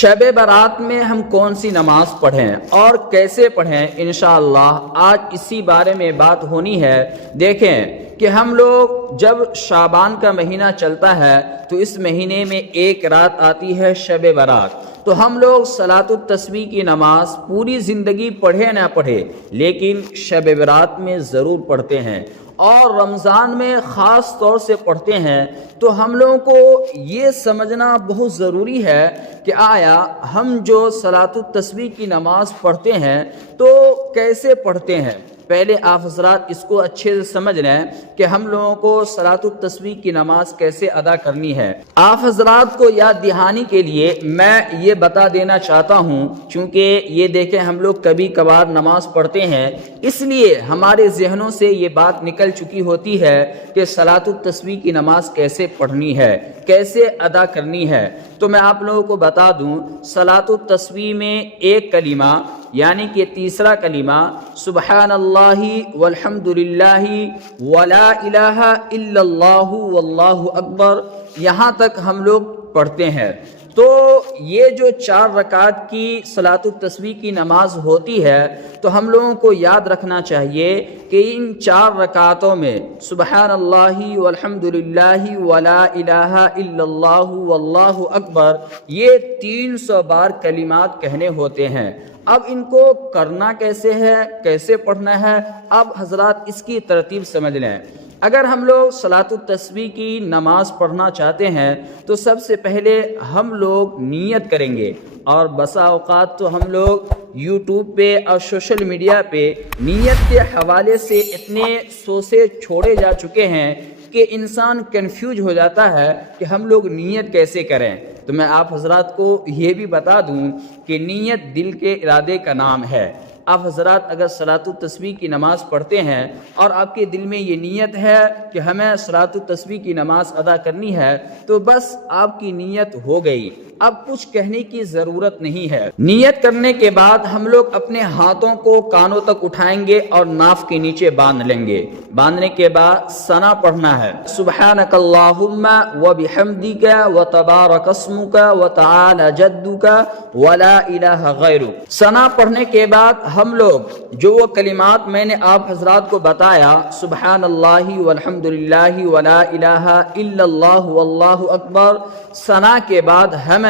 शब बारात में हम कौन सी नमाज पढ़ें और कैसे पढ़ें, इंशाअल्लाह आज इसी बारे में बात होनी है। देखें कि हम लोग जब शाबान का महीना चलता है तो इस महीने में एक रात आती है शब बारात, तो हम लोग सलातुत तस्बीह की नमाज पूरी ज़िंदगी पढ़े ना पढ़े लेकिन शब बारात में ज़रूर पढ़ते हैं और रमज़ान में ख़ास तौर से पढ़ते हैं। तो हम लोगों को ये समझना बहुत ज़रूरी है कि आया हम जो सलातुत तस्बीह की नमाज पढ़ते हैं तो कैसे पढ़ते हैं। पहले आप हज़रात इसको अच्छे से समझ लें कि हम लोगों को सलातुत तस्बीह की नमाज कैसे अदा करनी है। आप हज़रात को याद दहानी के लिए मैं ये बता देना चाहता हूँ, चूँकि ये देखें हम लोग कभी कभार नमाज पढ़ते हैं इसलिए हमारे ज़हनों से ये बात निकल चुकी होती है कि सलातुत तस्बीह की नमाज कैसे पढ़नी है, कैसे अदा करनी है। तो मैं आप लोगों को बता दूँ, सलातुत तस्बीह में एक कलीमा यानी कि तीसरा कलीमा सुबहानल्लाहि वल्हम्दुलिल्लाहि वला इलाहा इल्लल्लाहु वल्लाहु अकबर, यहाँ तक हम लोग पढ़ते हैं। तो ये जो 4 रकात की सलातुत तस्बीह की नमाज होती है तो हम लोगों को याद रखना चाहिए कि इन 4 रकातों में सुबहानल्लाहि वल्हम्दुलिल्लाहि वला इलाहा इल्लल्लाहु वल्लाहु अकबर ये 300 बार कलिमात कहने होते हैं। अब इनको करना कैसे है, कैसे पढ़ना है, अब हजरात इसकी तरतीब समझ लें। अगर हम लोग सलातुत तस्बीह की नमाज पढ़ना चाहते हैं तो सबसे पहले हम लोग नियत करेंगे, और बसा औकात तो हम लोग यूट्यूब पे और सोशल मीडिया पे नियत के हवाले से इतने सोचे छोड़े जा चुके हैं कि इंसान कंफ्यूज हो जाता है कि हम लोग नियत कैसे करें। तो मैं आप हजरात को ये भी बता दूं कि नियत दिल के इरादे का नाम है। आप हजरात अगर सलातुत तस्बीह की नमाज पढ़ते हैं और आपके दिल में ये नीयत है कि हमें सलातुत तस्बीह की नमाज अदा करनी है तो बस आपकी नीयत हो गई, अब कुछ कहने की ज़रूरत नहीं है। नियत करने के बाद हम लोग अपने हाथों को कानों तक उठाएंगे और नाफ के नीचे बांध लेंगे। बांधने के बाद सना पढ़ना है, सुब्हानकल्लाहुम्मा व बिहम्दिका व तबारक अस्मुका व तआला जद्दुका व ला इलाहा गैरुक। सना पढ़ने के बाद हम लोग जो वो कलिमात मैंने आप हजरात को बताया, सुब्हानल्लाहि वल्हम्दुलिल्लाहि व ला इलाहा इल्लल्लाहु वल्लाहु अकबर, सना के बाद हमें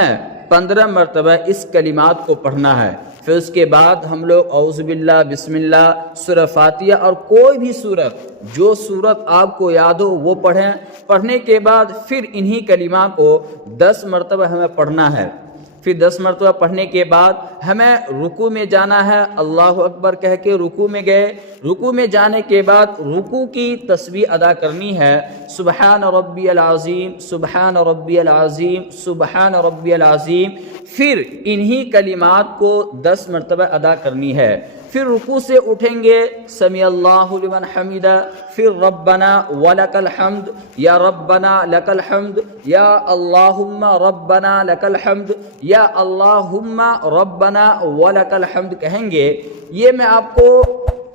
15 मरतबा इस कलिमात को पढ़ना है। फिर उसके बाद हम लोग औज़ु बिल्लाह, बिस्मिल्लाह, सूरह फातिहा और कोई भी सूरत, जो सूरत आपको याद हो वो पढ़ें। पढ़ने के बाद फिर इन्हीं कलिमा को 10 मरतबा हमें पढ़ना है। फिर 10 मरतबा पढ़ने के बाद हमें रुकू में जाना है, अल्लाहु अकबर कह के रुकू में गए। रुकू में जाने के बाद रुकू की तस्बीह अदा करनी है, सुबहान रब्बियल अज़ीम, सुबहान रब्बियल अज़ीम, सुबहान रब्बियल अज़ीम। फिर इन्हीं कलिमात को 10 मरतबा अदा करनी है। फिर रुकू से उठेंगे, समी अल्लाहु लिमन हमीदा, फिर रब्बना वलकल हम्द, या रब्बना लकल हम्द, या अल्लाहुम्मा रब्बना लकल हम्द, या अल्लाहुम्मा रब्बना वलकल हम्द कहेंगे। ये मैं आपको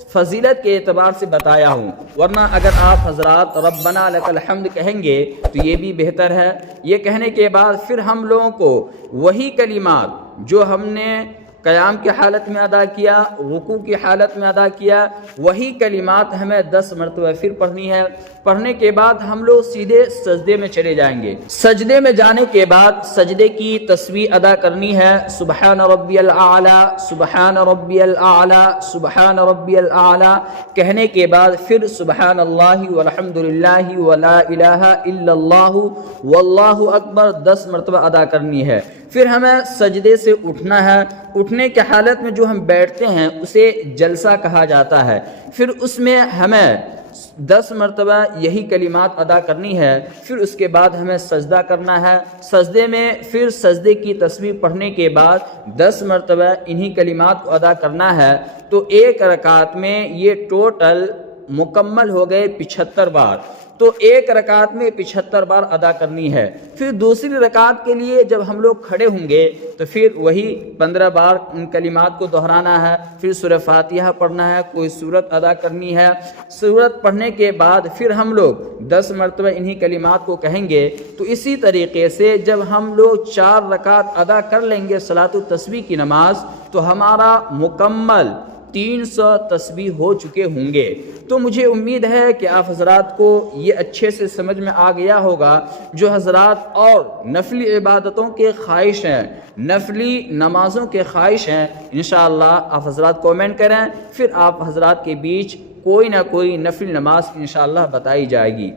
फजीलत के एतबार से बताया हूँ, वरना अगर आप हजरात रब्बना लकल हम्द कहेंगे तो ये भी बेहतर है। ये कहने के बाद फिर हम लोगों को वही कलिमात जो हमने क़याम की हालत में अदा किया, रुकू की हालत में अदा किया, वही कलिमात हमें 10 मरतबा फिर पढ़नी है। पढ़ने के बाद हम लोग सीधे सजदे में चले जाएंगे। सजदे में जाने के बाद सजदे की तस्बीह अदा करनी है, सुबहान रब्बियल आला, सुबहान रब्बियल आला, सुबहान रब्बियल आला कहने के बाद फिर सुबहानल्लाहि वल्हम्दुलिल्लाहि वला इलाहा इल्लल्लाहु वल्लाहु अकबर 10 मरतबा अदा करनी है। फिर हमें सजदे से उठना है। उठने के हालत में जो हम बैठते हैं उसे जलसा कहा जाता है। फिर उसमें हमें 10 मरतबा यही कलिमात अदा करनी है। फिर उसके बाद हमें सजदा करना है। सजदे में फिर सजदे की तस्बीह पढ़ने के बाद 10 मरतबा इन्हीं कलिमात को अदा करना है। तो एक रकात में ये टोटल मुकम्मल हो गए 75 बार। تو ایک رکعت میں 75 بار ادا کرنی ہے۔ پھر دوسری رکعت کے لیے جب ہم لوگ کھڑے ہوں گے تو پھر وہی 15 بار ان کلمات کو دہرانا ہے، پھر سورہ فاتحہ پڑھنا ہے، کوئی سورت ادا کرنی ہے۔ سورت پڑھنے کے بعد پھر ہم لوگ 10 مرتبہ انہی کلمات کو کہیں گے۔ تو اسی طریقے سے جب ہم لوگ 4 رکعت ادا کر لیں گے صلاۃ التسبیح کی نماز، تو ہمارا مکمل 300 تسبیح ہو چکے ہوں گے۔ تو مجھے امید ہے کہ آپ حضرات کو یہ اچھے سے سمجھ میں آ گیا ہوگا۔ جو حضرات اور نفلی عبادتوں کے خواہش ہیں، نفلی نمازوں کے خواہش ہیں، انشاءاللہ آپ حضرات کومنٹ کریں، پھر آپ حضرات کے بیچ کوئی نہ کوئی نفلی نماز انشاءاللہ بتائی جائے گی۔